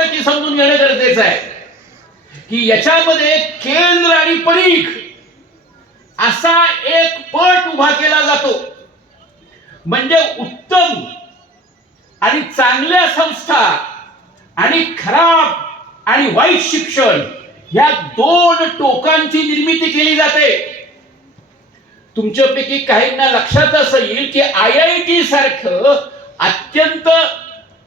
महत्वाची समजून घेणं गरजेचं आहे की याच्यामध्ये केंद्र आणि परीख असा एक पट उभा केला जातो. म्हणजे उत्तम आणि चांगल्या संस्था आणि खराब आणि वाईट शिक्षण या दोन टोकांची निर्मिती केली जाते. तुमच्यापैकी काहींना लक्षात असं येईल की IIT सारखं अत्यंत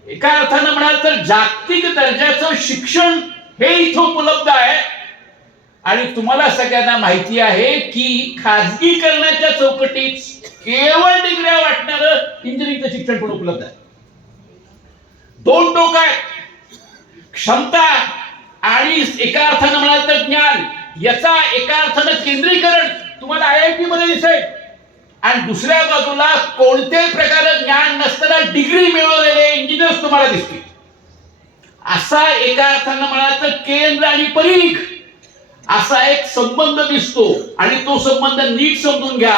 एका अर्थानं म्हणाल तर जागतिक दर्जाचं शिक्षण हे इथं उपलब्ध आहे. आणि तुम्हाला सगळ्यांना माहिती आहे की खाजगीकरणाच्या चौकटीत केवळ डिग्र्या वाटणारं इंजिनिअरिंगचं शिक्षण पण उपलब्ध आहे. दोन टोक आहेत, क्षमता आणि एका अर्थानं म्हणाल तर ज्ञान याचा एका अर्थानं केंद्रीकरण तुम्हाला IIT मध्ये दिसेल आणि दुसऱ्या बाजूला कोणत्याही प्रकारे ज्ञान नसताना डिग्री मिळवलेले इंजिनियर्स तुम्हाला दिसतील. असा एका अर्थानं म्हणाल तर केंद्र आणि परीख असा एक संबंध दिसतो. आणि तो संबंध नीट समजून घ्या.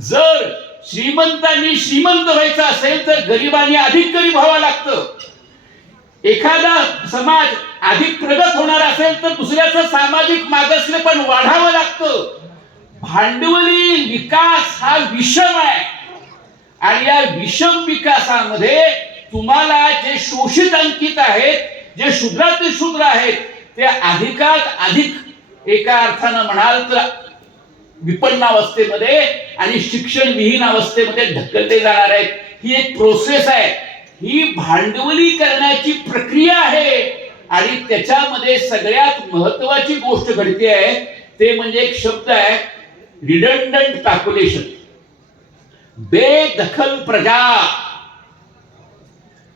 जर श्रीमंतांनी श्रीमंत व्हायचं असेल तर गरिबांनी अधिक गरीब व्हावं लागतं. एखादा समाज अधिक प्रगत होणार असेल तर दुसऱ्याचं सामाजिक मागासलेपण वाढावं लागतं. भांडवली विकास हा विषम आहे आणि या विषम विकासामध्ये तुम्हाला जे शोषित अंकित आहेत, जे शूद्रातील शूद्र आहेत, ते अधिकात अधिक एका अर्थानं म्हणाल तर विपन्नावस्थेमध्ये आणि शिक्षण विहीन अवस्थेमध्ये ढकलले जाणार आहेत. ही एक प्रोसेस आहे, ही भांडवलीकरणाची प्रक्रिया आहे. आणि त्याच्यामध्ये सगळ्यात महत्वाची गोष्ट घडते आहे ते म्हणजे एक शब्द आहे रिडंडंट पॉप्युलेशन, बेदखल प्रजा.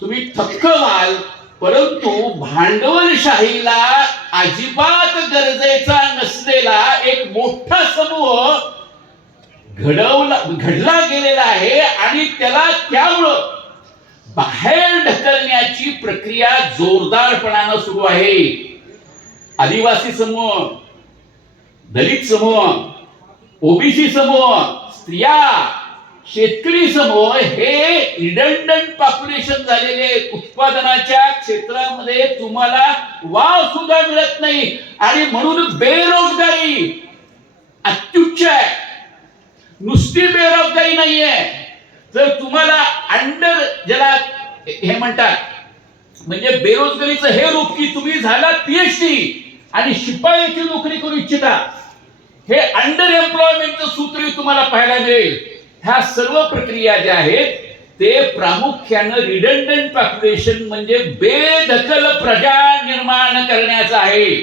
तुम्ही थक्क व्हाल, परंतु भांडवलशाहीला अजिबात गरजेचा नसलेला एक मोठा समूह घडला गेलेला आहे आणि त्याला त्यामुळं बाहेर ढकलण्याची प्रक्रिया जोरदारपणानं सुरू आहे. आदिवासी समूह, दलित समूह, ओबीसी समूह, स्त्रिया, शेतकरी समूह हे रिडंडंट पॉप्युलेशन झालेले उत्पादनाच्या क्षेत्रामध्ये तुम्हाला वाव सुद्धा मिळत नाही आणि म्हणून बेरोजगारी अत्युच्च आहे. नुसती बेरोजगारी नाहीये, तर तुम्हाला अंडर ज्याला हे म्हणतात म्हणजे बेरोजगारीचं हे रूप की तुम्ही झाला PhD आणि शिपायाची नोकरी करू इच्छिता, हे अंडर एम्प्लॉयमेंटचं सूत्र तुम्हाला पाहायला मिळेल. ह्या सर्व प्रक्रिया ज्या आहेत ते प्रामुख्यानं रिडंडंट पॉप्युलेशन म्हणजे बेदखल प्रजा निर्माण करण्याचं आहे.